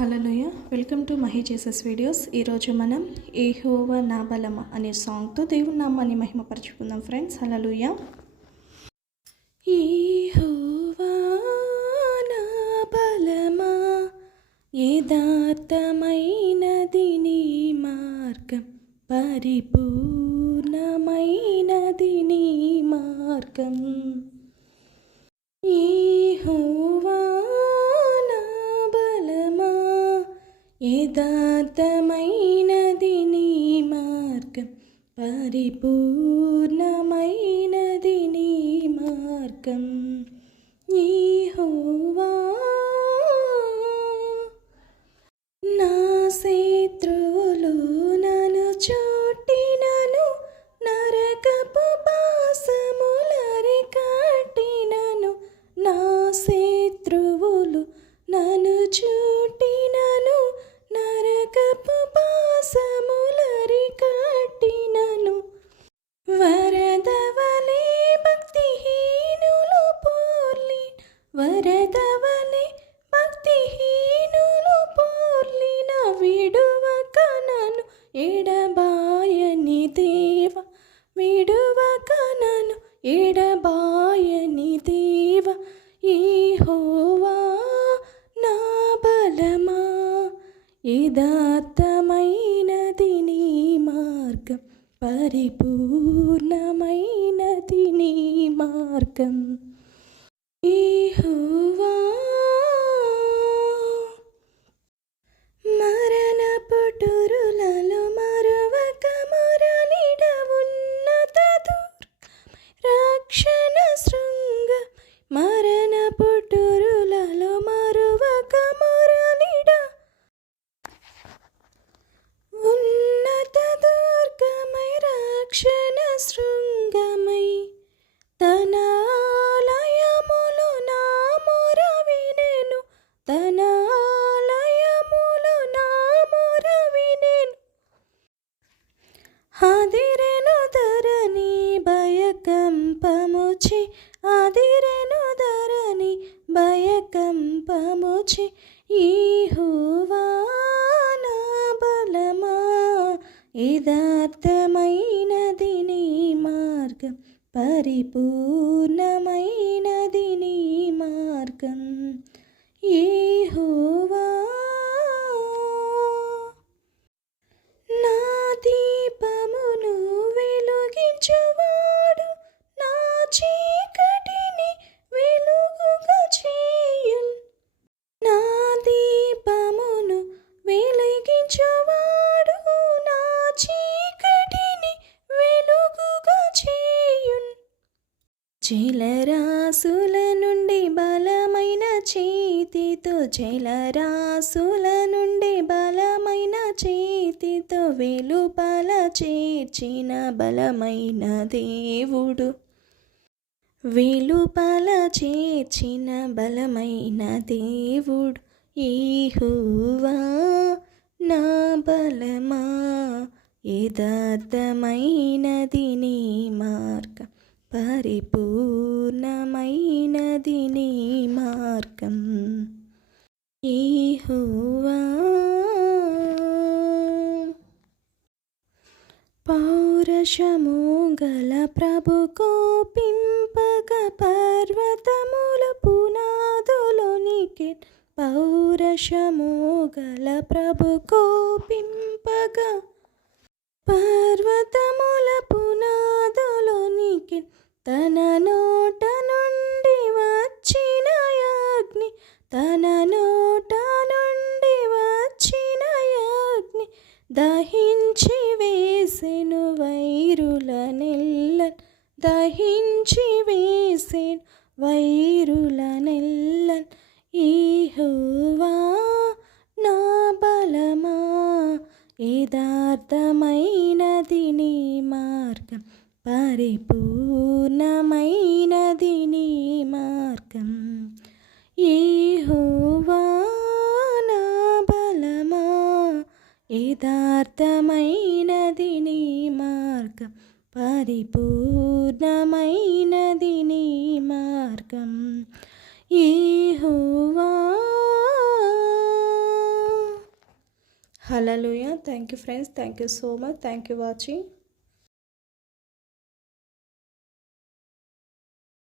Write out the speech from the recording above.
Hallelujah welcome to Mahi Jesus videos. ఈరోజు మనం యెహోవా నా బలమా అనే సాంగ్తో దేవుని నామాన్ని మహిమపరచుకుందాం ఫ్రెండ్స్. హల్లెలూయా. యెహోవా నా బలమా, యథార్థమైనది నీ మార్గం, పరిపూర్ణమైనది నీ మార్గం. యెహోవా యథార్థమైనది నీ మార్గం, పరిపూర్ణమైనది నీ మార్గం. యెహోవా నా శత్రువులు నన్ను చుట్టినను, నరకపు పాశములరికట్టినను. నా శత్రువులు నన్ను చుట్టినను, నరకపు పాశములరికట్టినను. వరదవలే భక్తిహీనులు పోర్లి, వరదవలే భక్తిహీనులు పోర్లిన, విడువక నన్ను ఎడబాయని దేవ, విడువక నన్ను ఎడబాయని దేవ. యెహోవా నా బలమా, యథార్థమైనది నీ మార్గం, పరిపూర్ణమైనది నీ మార్గం. యెహోవా మరణపు టురులలో మరువక మురళిడ, ఉన్నత రక్షణ శృంగ. మరణపు టురులలో మరువక మురళిడ, ఉన్నత దుర్గమై రక్షణ శృంగమై. తన ఆలయములో నా మొర వినెను, తన ఆలయములో నా మొర వినెను. ఆదిరెను ధరణి భయకంపముచి, ఆదిరెను ధరణి భయకంపముచి. యెహోవా నా బలమా, యథార్థమైనది నీ మార్గం, పరిపూర్ణమైనది నీ మార్గం. యెహోవా నా దీపమును వెలుగించువాడు, నా చీకటిని వెలుగుగా చేయున్. నా దీపమును వెలిగించువాడు, నా చీకటిని వెలుగుగా చేయున్. జలరాశుల నుండి బలమైన చేతితో, జలరాశుల నుండి బలమైన చేతితో వెలుపల చేర్చిన బలమైన దేవుడు, వెలుపల చేర్చిన బలమైన దేవుడు. యెహోవా నా బలమా, యథార్థమైనది నీ మార్గం, పరిపూర్ణమైనది నీ మార్గం. యెహోవా పౌరుషము గల ప్రభు కోపింపక, పర్వతముల పునాదులోనికి. పౌరుషము గల ప్రభు కోపింపక, పర్వతముల పునాదులోనికి. తన నోట నుండి వచ్చిన అగ్ని, తన నోట నుండి వచ్చిన అగ్ని దహించి వేసెను వైరులనెల్లన్, దహించి వేసెను వైరులనెల్లన్. యెహోవా నా బలమా, యథార్థమైనది నీ మార్గం, పరిపూర్ణమైనది నీ మార్గం. యెహోవా నా బలమా, యథార్థమైనది నీ మార్గం, పరిపూర్ణమైనది నీ మార్గం. యెహోవా hallelujah. Thank you friends. Thank you so much. Thank you watching.